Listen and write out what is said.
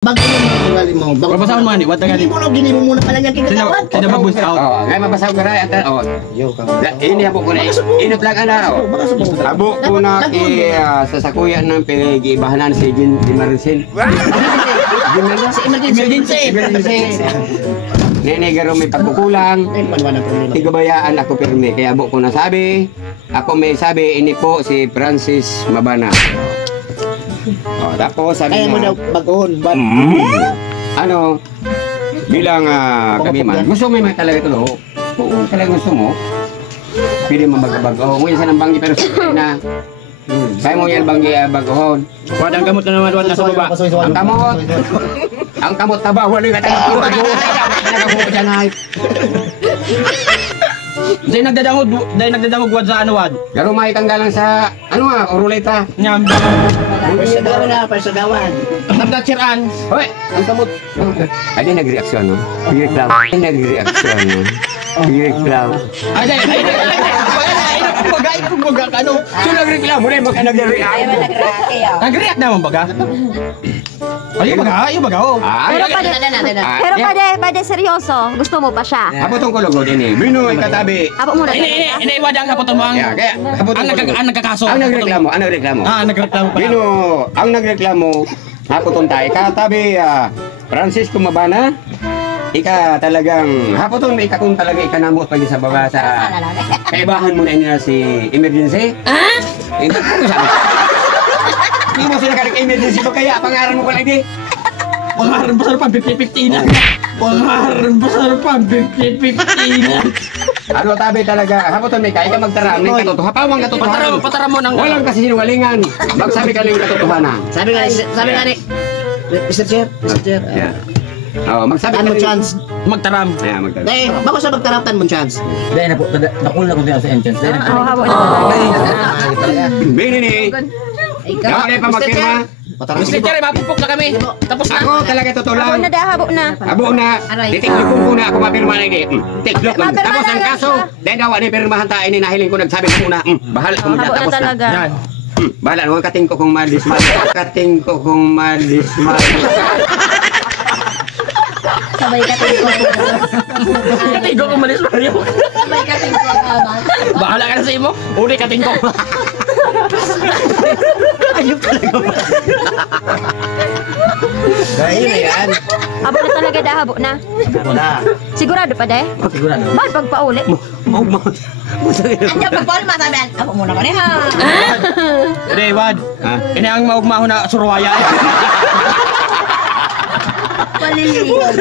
Bago mo Babasahon mo ni, wata gani. Gini mo muna pala yan kikatawad. Sino mag-boost out? Oh, ngay mabasaw ka rin. Oh, ini habo ko na. Inot lang ana. Habo ko na sasakuyan ng pinagibahanan si Jin Maricel. Emergency. Nenegaro may pagkukulang. Tigabayaan ako pirmi. Kaya habo ko na sabi. Ako may sabi, ini po si Francis Mabana. Oh, tapos sabi Kaya mo daw bagoon. Ano, bilang kami man, gusto mo may talaga ito, kung talaga gusto mo, pili mo mag-bago. Ngayon sa nang banggi pero sa na, kaya mo yan banggi bagohon. Wad ang gamot na naman, wad nasa baba. Ang kamot taba, wala yung katang nagkakuha dyan ay. Dahil nagdadangog wad sa ano wad. Garo may tanggalan sa, oruleta. Nyam. Persagawan. Nagdatsiran. Hoy, ang kamot. Ay, di nag-reaksyon, no? Nag-reaksyon, no? Nag-reaksyon. Ay, kumbaga ka, ano? So, nag-reaksyon mo rin, baka nag-react. Nag-react naman baga? Ayaw baga, oh. Pero pwede seryoso. Gusto mo pa siya? Hapotong ko logo din eh. Binoy katabi. Apo muna. Hindi, wad ang kapotong mo ang... Kaya, hapotong ko. Ang nagkakaso. Ang nagreklamo. Nagreklamo pala. Bino, ang nagreklamo, hapotong tayo. Katabi, Francisco Mabana. Ika talagang, hapotong na ika kung talaga ikanamot pa sa baba sa... Kaibahan mo na nila si Emergency. Hindi ko sabi. Hindi mo sila emergency ba kaya pangaran mo pala hindi? Pangaran besar pa 50-50 na. Pangaran besar pa 50-50 na. Ano tabi talaga? Hapon may kaya ka magtaram ng katotohanan. Hapawang katotohanan. Patara mo ng... Walang kasi sinungalingan. Magsabi ka ng katotohanan. Sabi nga ni, Mr. Chair. Yeah. Oh, magsabi ka Tan mo ng chance. Magtaram. Yeah, magtaram. Dahil, bago sa magtaraptan mo chance. Dahil nakulang ko din sa entrance. Oo, habo na. Bini ni. Ikaw na pa magpirma. Mr. Chair, mapupok na kami. Tapos na. Ako talaga totoo Habo lang. na da, habo na. Abo na. Titiklop ko muna ako mapirma na hindi. Tiklop lang. Mapirma Tapos na ang lang kaso, dahil daw ni pirmahan tayo ni nahiling ko nagsabi ko muna. Bahala ko muna Habo na tapos na. talaga. Yan. Bahala, huwag kating ko kung malismal. Kating ko kung malismal. Sabay ka tayo. Katingko kung malis Mario. Sabay ka tayo. Bahala ka na sa imo. Uli katingko. Ayun talaga ba? Dahil na yan. Habo na talaga da, habo na. Wala. Sigurado pa da eh? Sigurado. Bakit pagpauli? Anya pagpal masabihan. Ako muna ko ha. Hindi, wad. Ini ang maugmaho na surwaya. Paliliwan.